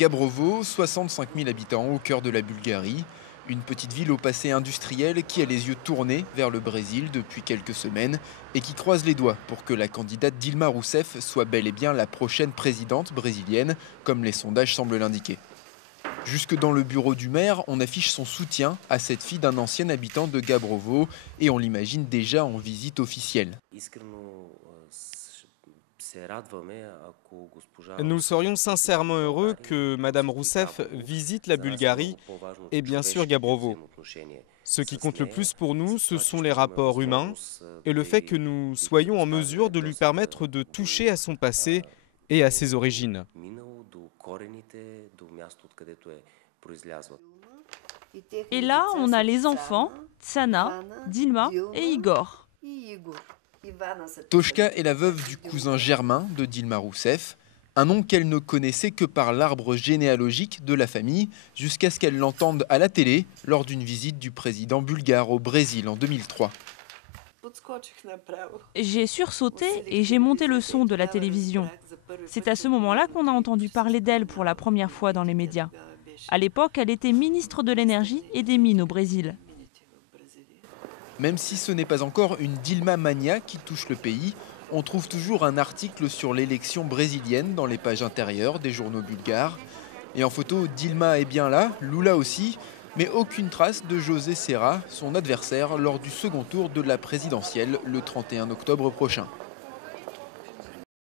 Gabrovo, 65 000 habitants au cœur de la Bulgarie. Une petite ville au passé industriel qui a les yeux tournés vers le Brésil depuis quelques semaines et qui croise les doigts pour que la candidate Dilma Rousseff soit bel et bien la prochaine présidente brésilienne, comme les sondages semblent l'indiquer. Jusque dans le bureau du maire, on affiche son soutien à cette fille d'un ancien habitant de Gabrovo et on l'imagine déjà en visite officielle. Nous serions sincèrement heureux que Madame Rousseff visite la Bulgarie et bien sûr Gabrovo. Ce qui compte le plus pour nous, ce sont les rapports humains et le fait que nous soyons en mesure de lui permettre de toucher à son passé et à ses origines. Et là, on a les enfants, Tsana, Dilma et Igor. Toshka est la veuve du cousin germain de Dilma Rousseff, un nom qu'elle ne connaissait que par l'arbre généalogique de la famille, jusqu'à ce qu'elle l'entende à la télé lors d'une visite du président bulgare au Brésil en 2003. J'ai sursauté et j'ai monté le son de la télévision. C'est à ce moment-là qu'on a entendu parler d'elle pour la première fois dans les médias. À l'époque, elle était ministre de l'énergie et des mines au Brésil. Même si ce n'est pas encore une Dilma mania qui touche le pays, on trouve toujours un article sur l'élection brésilienne dans les pages intérieures des journaux bulgares. Et en photo, Dilma est bien là, Lula aussi, mais aucune trace de José Serra, son adversaire lors du second tour de la présidentielle le 31 octobre prochain.